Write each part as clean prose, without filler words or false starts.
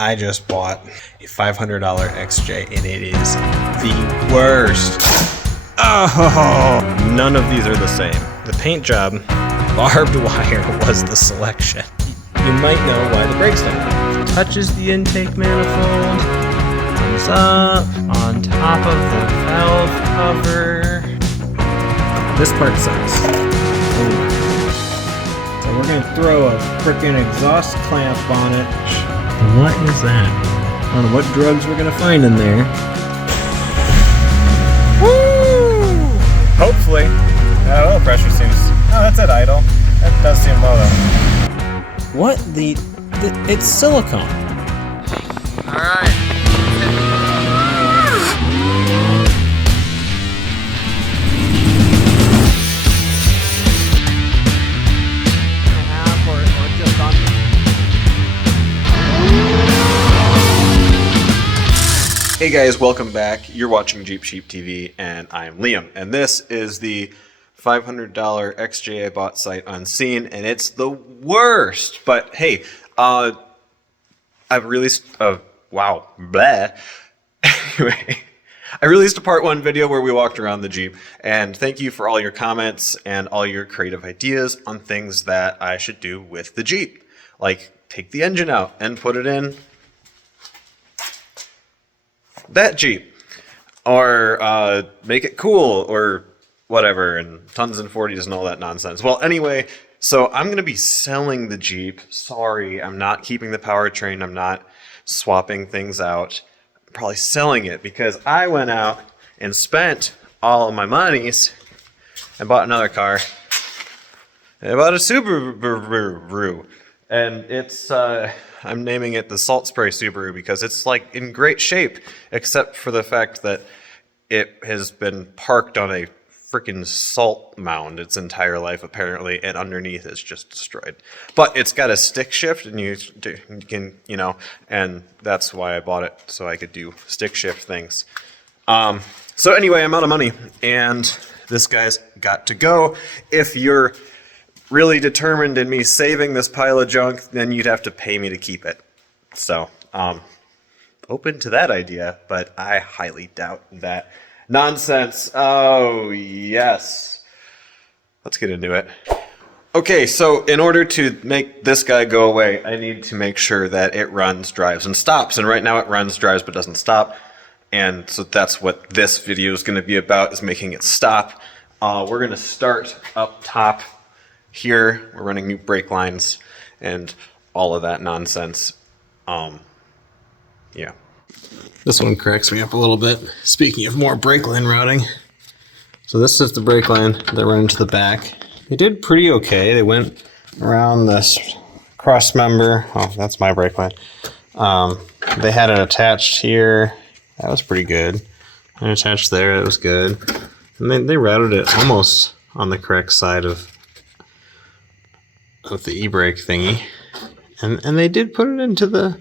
I just bought a $500 XJ and it is the worst. Oh, none of these are the same. The paint job, barbed wire was the selection. You might know why the brakes don't work. Touches the intake manifold, comes up on top of the valve cover. This part sucks. Ooh. So we're gonna throw a freaking exhaust clamp on it. What is that? I don't know what drugs we're gonna find in there. Woo! Hopefully. Oil pressure seems... Oh, that's at idle. That does seem low though. What the it's silicone. Alright. Hey guys, welcome back. You're watching Jeep Sheep TV, and I'm Liam. And this is the $500 XJ I bought sight unseen, and it's the worst. But hey, I've released a Anyway, I released a part 1 video where we walked around the Jeep, and thank you for all your comments and all your creative ideas on things that I should do with the Jeep, like take the engine out and put it in that Jeep, or make it cool, or whatever, and tons and 40s and all that nonsense. Well, anyway, so I'm going to be selling the Jeep. Sorry, I'm not keeping the powertrain. I'm not swapping things out. I'm probably selling it because I went out and spent all of my monies and bought another car. I bought a Subaru, and it's... I'm naming it the Salt Spray Subaru because it's like in great shape, except for the fact that it has been parked on a freaking salt mound its entire life apparently, and underneath it's just destroyed. But it's got a stick shift, and you can, and that's why I bought it, so I could do stick shift things. So anyway, I'm out of money, and this guy's got to go. If you're really determined in me saving this pile of junk, then you'd have to pay me to keep it. So, open to that idea, but I highly doubt that nonsense. Oh, yes. Let's get into it. Okay, so in order to make this guy go away, I need to make sure that it runs, drives, and stops. And right now it runs, drives, but doesn't stop. And so that's what this video is going to be about, is making it stop. We're going to start up top. Here, we're running new brake lines and all of that nonsense. Yeah. This one cracks me up a little bit. Speaking of more brake line routing. So this is the brake line that ran into the back. They did pretty okay. They went around this cross member. Oh, that's my brake line. They had it attached here. That was pretty good. And attached there, that was good. And they routed it almost on the correct side of the e-brake thingy, and they did put it into the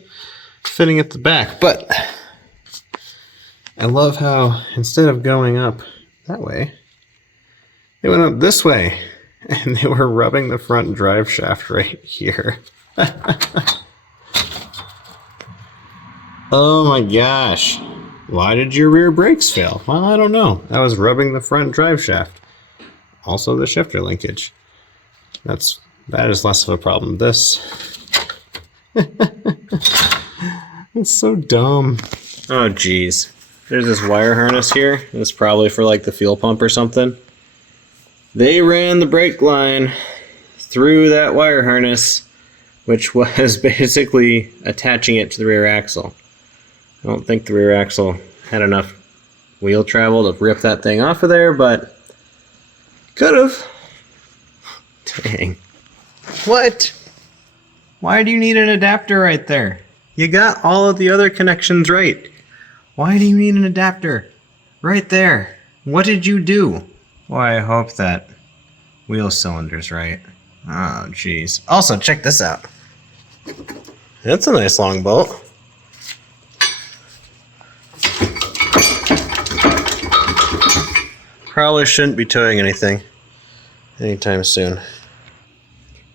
fitting at the back, but I love how instead of going up that way, they went up this way, and they were rubbing the front drive shaft right here. Oh my gosh, why did your rear brakes fail? Well, I don't know. I was rubbing the front drive shaft, also the shifter linkage. That is less of a problem. This, it's so dumb. Oh, geez. There's this wire harness here. It's probably for like the fuel pump or something. They ran the brake line through that wire harness, which was basically attaching it to the rear axle. I don't think the rear axle had enough wheel travel to rip that thing off of there, but could have. Dang. What? Why do you need an adapter right there? You got all of the other connections right. Why do you need an adapter right there? What did you do? Well, I hope that wheel cylinder's right. Oh, jeez. Also, check this out. That's a nice long bolt. Probably shouldn't be towing anything anytime soon.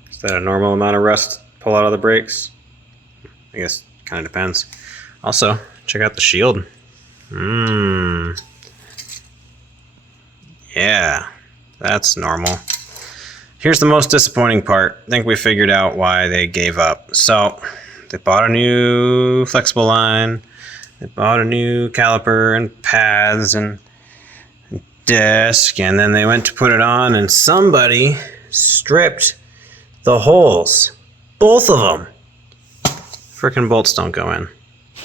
Is that a normal amount of rust pull out of the brakes? I guess Kind of depends. Also, check out the shield. Yeah, that's normal. Here's the most disappointing part. I think we figured out why they gave up. So, they bought a new flexible line. They bought a new caliper and pads and disc, and then they went to put it on, and somebody stripped the holes. Both of them. Frickin' bolts don't go in.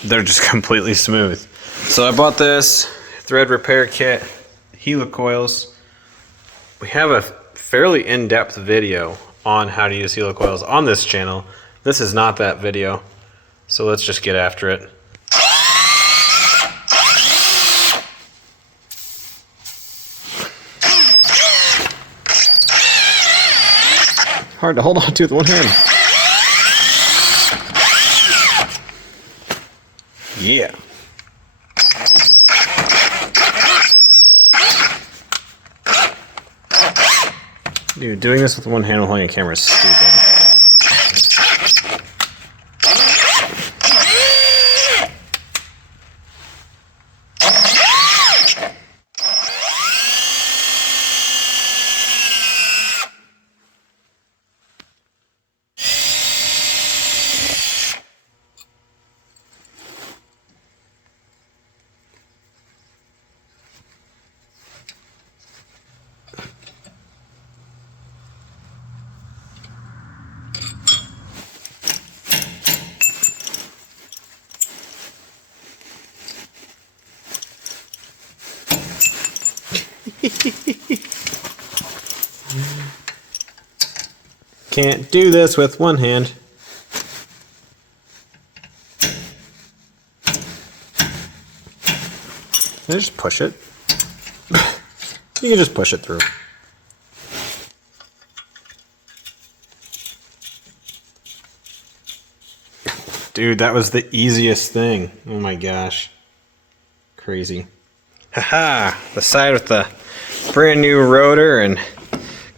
They're just completely smooth. So I bought this thread repair kit, helicoils. We have a fairly in-depth video on how to use helicoils on this channel. This is not that video, so let's just get after it. Hard to hold on to with one hand. Yeah. Dude, doing this with one hand while holding a camera is stupid. Can't do this with one hand. Can I just push it? You can just push it through. Dude, that was the easiest thing. Oh my gosh. Crazy. Haha, the side with the brand new rotor and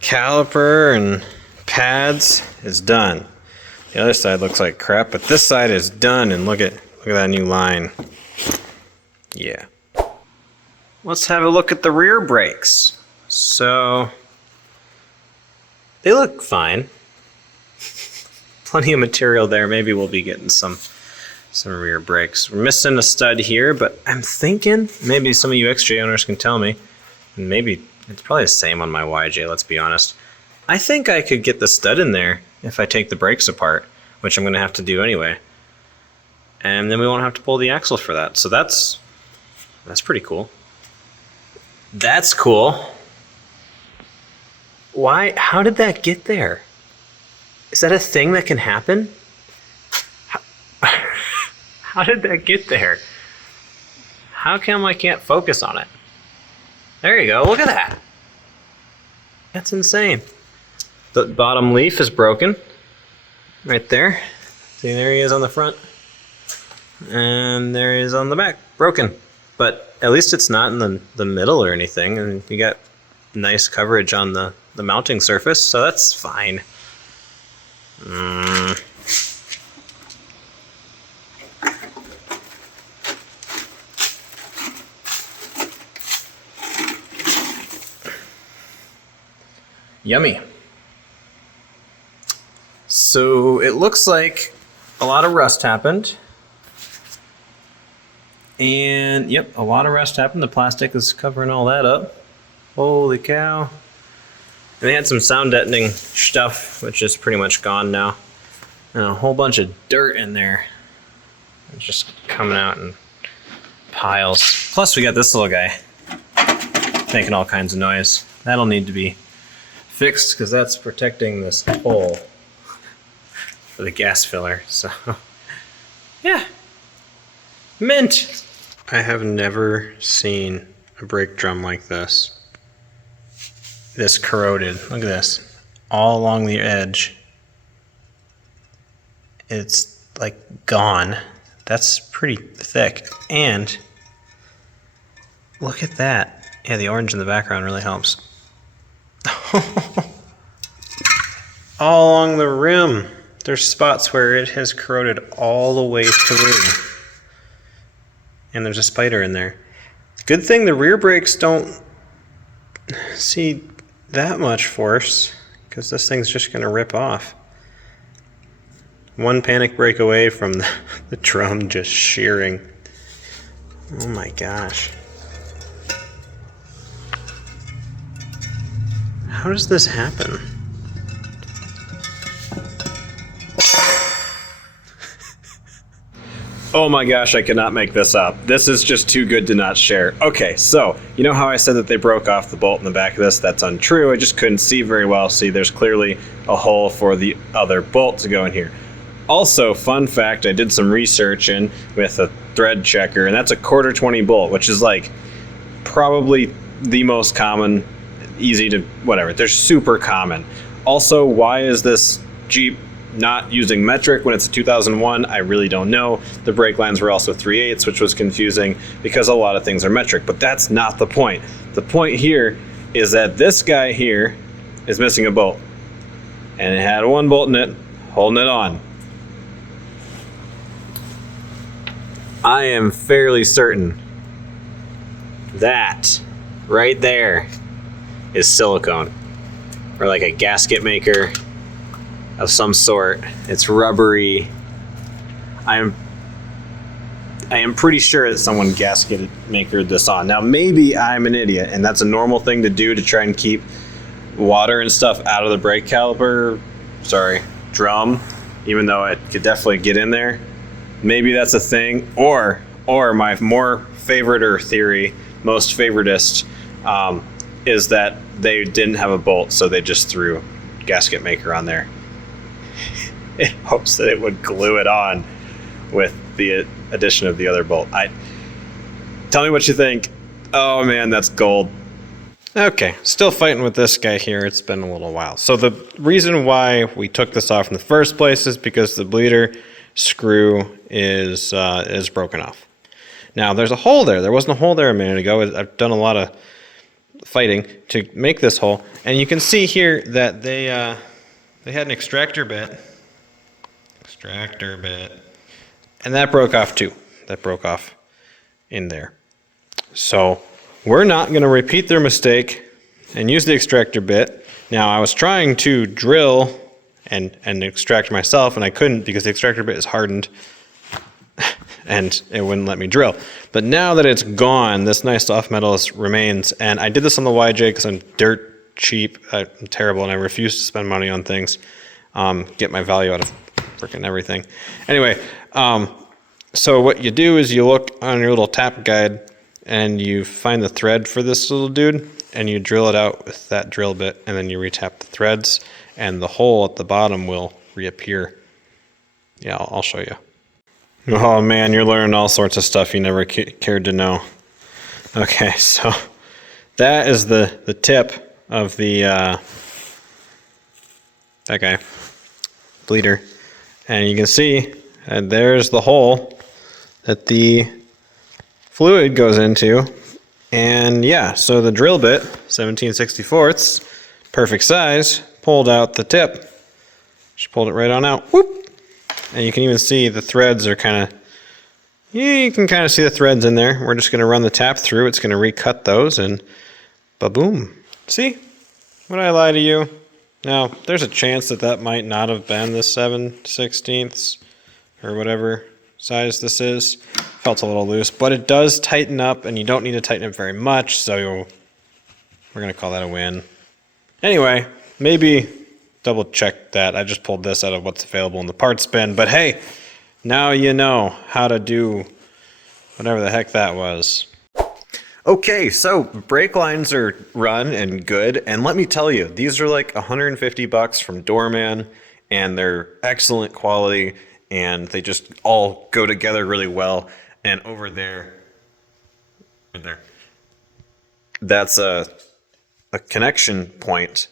caliper and pads is done. The other side looks like crap, but this side is done, and look at that new line. Yeah. Let's have a look at the rear brakes. So they look fine. Plenty of material there. Maybe we'll be getting some rear brakes. We're missing a stud here, but I'm thinking maybe some of you XJ owners can tell me. And maybe it's probably the same on my YJ, let's be honest. I think I could get the stud in there if I take the brakes apart, which I'm going to have to do anyway. And then we won't have to pull the axle for that. So that's pretty cool. That's cool. Why? How did that get there? Is that a thing that can happen? How did that get there? How come I can't focus on it? There you go, look at that. That's insane. The bottom leaf is broken. Right there. See, there he is on the front. And there he is on the back, broken. But at least it's not in the middle or anything. And you got nice coverage on the mounting surface, so that's fine. Yummy. So it looks like a lot of rust happened. And yep, a lot of rust happened. The plastic is covering all that up. Holy cow. And they had some sound deadening stuff, which is pretty much gone now. And a whole bunch of dirt in there. It's just coming out in piles. Plus we got this little guy making all kinds of noise. That'll need to be fixed because that's protecting this hole for the gas filler. So yeah, mint. I have never seen a brake drum like this. This corroded. Look at this. All along the edge. It's like gone. That's pretty thick. And look at that. Yeah, the orange in the background really helps. All along the rim. there's spots where it has corroded all the way through. And there's a spider in there. Good thing the rear brakes don't see that much force, because this thing's just going to rip off. One panic brake away from the drum just shearing. Oh my gosh. How does this happen? Oh my gosh, I cannot make this up. This is just too good to not share. Okay, so, you know how I said that they broke off the bolt in the back of this? That's untrue. I just couldn't see very well. See, there's clearly a hole for the other bolt to go in here. Also, fun fact, I did some research in with a thread checker, and that's a 1/4-20 bolt, which is like probably the most common, easy to, whatever. They're super common. Also, why is this Jeep not using metric when it's a 2001? I really don't know. The brake lines were also 3/8, which was confusing because a lot of things are metric, but that's not the point. The point here is that this guy here is missing a bolt, and it had one bolt in it holding it on. I am fairly certain that right there is silicone, or like a gasket maker of some sort. It's rubbery. I am pretty sure that someone gasket makered this on. Now maybe I'm an idiot and that's a normal thing to do to try and keep water and stuff out of the brake caliper, drum, even though it could definitely get in there. Maybe that's a thing, or my more favorite theory, most favoritist, is that they didn't have a bolt, so they just threw gasket maker on there in hopes that it would glue it on with the addition of the other bolt. Tell me what you think. Oh man, that's gold. Okay, still fighting with this guy here. It's been a little while. So the reason why we took this off in the first place is because the bleeder screw is broken off. Now there's a hole there. There wasn't a hole there a minute ago. I've done a lot of fighting to make this hole, and you can see here that they had an extractor bit, and that broke off too. That broke off in there. So we're not going to repeat their mistake and use the extractor bit. Now I was trying to drill and extract myself, and I couldn't because the extractor bit is hardened and it wouldn't let me drill. But now that it's gone, this nice soft metal remains, and I did this on the YJ because I'm dirt cheap. I'm terrible, and I refuse to spend money on things. Get my value out of freaking everything. Anyway, so what you do is you look on your little tap guide and you find the thread for this little dude, and you drill it out with that drill bit, and then you retap the threads, and the hole at the bottom will reappear. Yeah, I'll show you. Oh man, you're learning all sorts of stuff you never cared to know. Okay, so that is the tip of the that guy, bleeder, and you can see there's the hole that the fluid goes into. And yeah, so the drill bit, 17/64, perfect size, pulled out the tip. She pulled it right on out. Whoop! And you can even see the threads are kind of, you can kind of see the threads in there. We're just going to run the tap through. It's going to recut those, and ba-boom. See? Would I lie to you? Now, there's a chance that that might not have been the 7/16 or whatever size this is. Felt a little loose, but it does tighten up, and you don't need to tighten it very much, so we're going to call that a win. Anyway, maybe double check that. I just pulled this out of what's available in the parts bin, but hey, now you know how to do whatever the heck that was. Okay, so brake lines are run and good, and let me tell you, these are like $150 from Doorman, and they're excellent quality, and they just all go together really well. And over there, that's a connection point,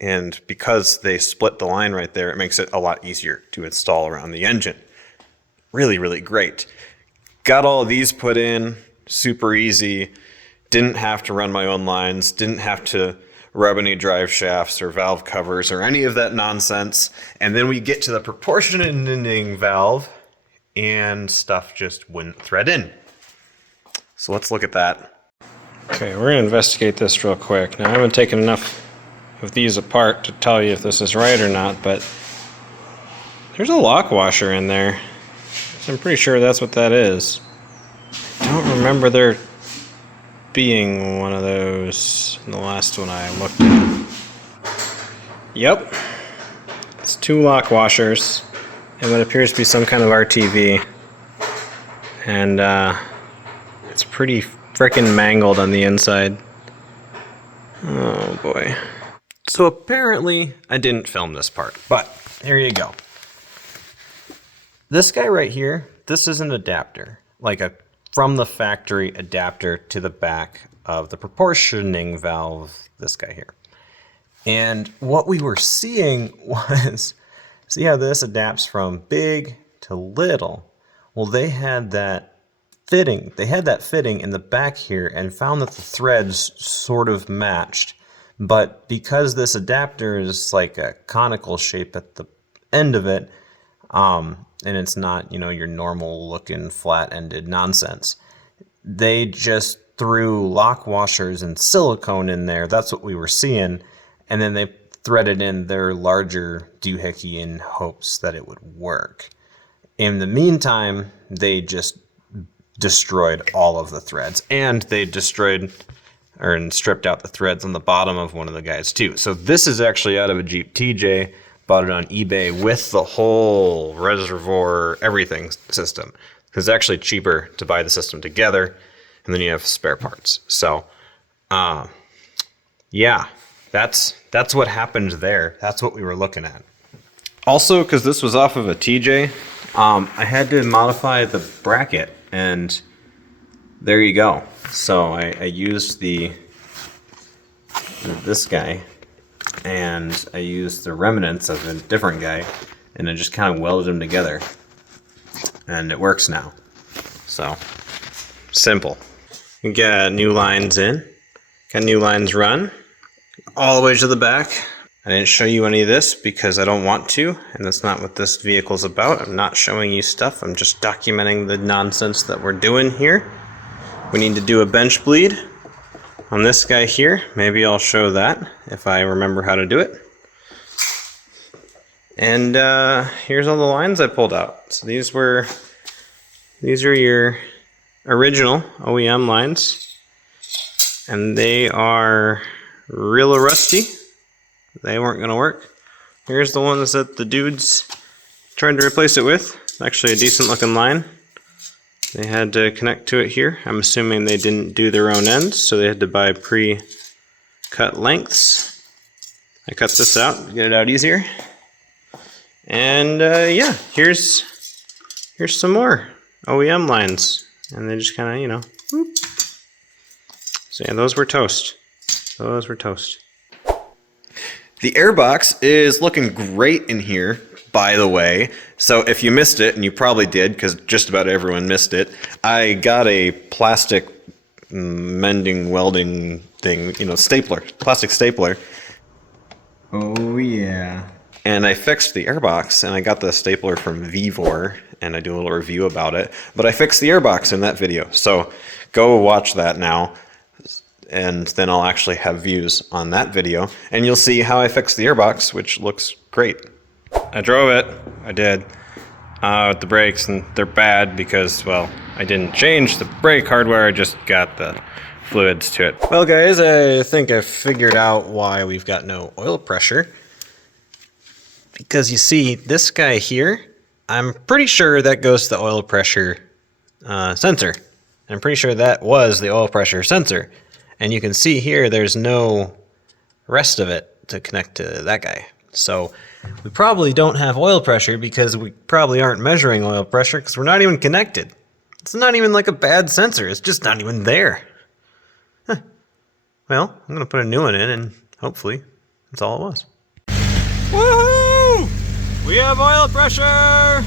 and because they split the line right there, it makes it a lot easier to install around the engine. Really, really great. Got all of these put in, super easy. Didn't have to run my own lines, didn't have to rub any drive shafts or valve covers or any of that nonsense. And then we get to the proportioning valve and stuff just wouldn't thread in. So let's look at that. Okay, we're gonna investigate this real quick. Now I haven't taken enough of these apart to tell you if this is right or not, but there's a lock washer in there. So I'm pretty sure that's what that is. I don't remember there being one of those in the last one I looked at. Yep. It's 2 lock washers and what appears to be some kind of RTV. And it's pretty frickin' mangled on the inside. Oh boy. So apparently I didn't film this part, but here you go. This guy right here, this is an adapter, like a from the factory adapter to the back of the proportioning valve, this guy here. And what we were seeing was, see how this adapts from big to little? Well, they had that fitting in the back here and found that the threads sort of matched. But because this adapter is like a conical shape at the end of it, and it's not, you know, your normal looking flat-ended nonsense, they just threw lock washers and silicone in there. That's what we were seeing. And then they threaded in their larger doohickey in hopes that it would work. In the meantime, they just destroyed all of the threads, and they destroyed and stripped out the threads on the bottom of one of the guys too. So this is actually out of a Jeep TJ. Bought it on eBay with the whole reservoir, everything system. Because it's actually cheaper to buy the system together, and then you have spare parts. So, yeah, that's what happened there. That's what we were looking at. Also, because this was off of a TJ, I had to modify the bracket, and there you go. So I used this guy, and I used the remnants of a different guy, and I just kind of welded them together, and it works now. So simple. You got new lines in, got new lines run all the way to the back. I didn't show you any of this because I don't want to, and that's not what this vehicle's about. I'm not showing you stuff, I'm just documenting the nonsense that we're doing here. We need to do a bench bleed on this guy here. Maybe I'll show that if I remember how to do it. And here's all the lines I pulled out. So these are your original OEM lines, and they are real rusty. They weren't gonna work. Here's the ones that the dudes tried to replace it with. Actually a decent looking line. They had to connect to it here. I'm assuming they didn't do their own ends, so they had to buy pre-cut lengths. I cut this out to get it out easier. And yeah, here's some more OEM lines. And they just kind of, you know, whoop. So yeah, those were toast. Those were toast. The airbox is looking great in here, by the way. So if you missed it, and you probably did, because just about everyone missed it, I got a plastic mending welding thing, you know, stapler, plastic stapler. Oh yeah. And I fixed the airbox, and I got the stapler from Vevor, and I do a little review about it. But I fixed the airbox in that video, so go watch that now. And then I'll actually have views on that video, and you'll see how I fixed the airbox, which looks great. I drove it. I did. With the brakes, and they're bad because, well, I didn't change the brake hardware, I just got the fluids to it. Well guys, I think I figured out why we've got no oil pressure. Because you see, this guy here, I'm pretty sure that goes to the oil pressure sensor. I'm pretty sure that was the oil pressure sensor. And you can see here, there's no rest of it to connect to that guy. So we probably don't have oil pressure because we probably aren't measuring oil pressure because we're not even connected. It's not even like a bad sensor. It's just not even there. Huh. Well, I'm going to put a new one in and hopefully that's all it was. Woohoo! We have oil pressure!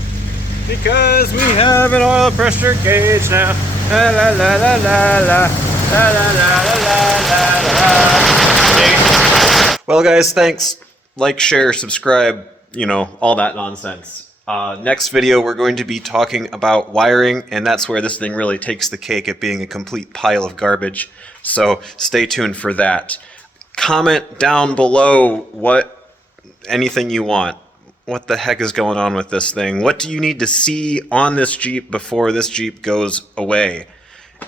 Because we have an oil pressure gauge now. La la la la la la. La la la la la la la. See? Well, guys, thanks. Like, share, subscribe, all that nonsense. Next video, we're going to be talking about wiring, and that's where this thing really takes the cake at being a complete pile of garbage. So stay tuned for that. Comment down below anything you want. What the heck is going on with this thing? What do you need to see on this Jeep before this Jeep goes away?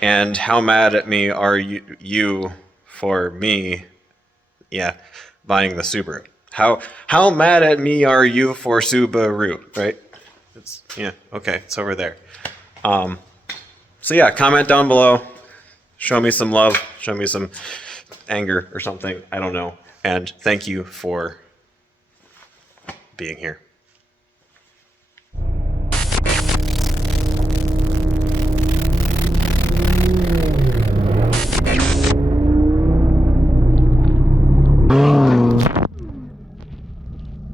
And how mad at me are you for me, buying the Subaru? How mad at me are you for Subaru, right? Okay, it's over there. So yeah, comment down below. Show me some love. Show me some anger or something. I don't know. And thank you for being here.